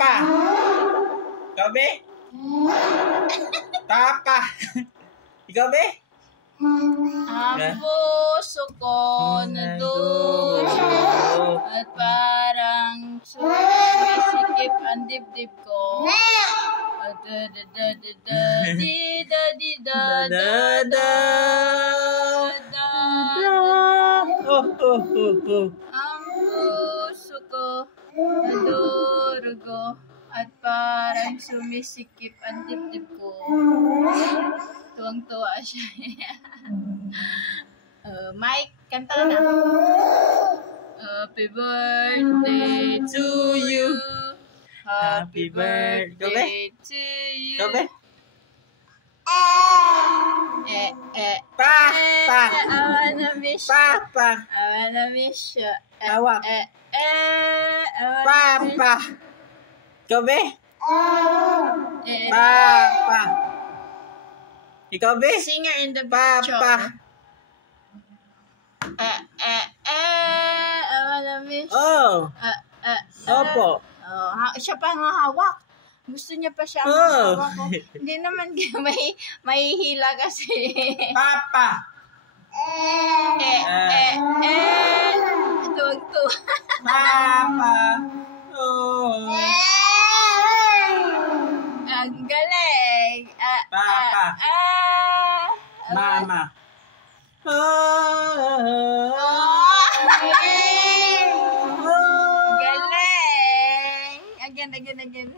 Papa. Ikaw, be? Papa. Ikaw, be? Ang puso ko nadugo at parang sumisikip ang dibdib ko. Ang puso ko nadurugo at parang sumisikip ang dibdib ko. Tuwang-tuwa siya. Mike, kanta na. Happy birthday to you. Happy birthday to you. Ikaw, be? Papa. Papa. I wanna miss you. Papa. I wanna miss you. Hawak. I wanna Papa. Ikaw, be? miss Papa. Ikaw, be? Singer in the picture. Papa. I wanna miss you. Oh. Opo. Siya pa nga hawak. Gusto niya pa siya hawak. Hindi naman may hila kasi. Papa. Tuwag-tuwa. Papa. Oh. Ang galing. Papa. Mama. Oh. Galing. Again.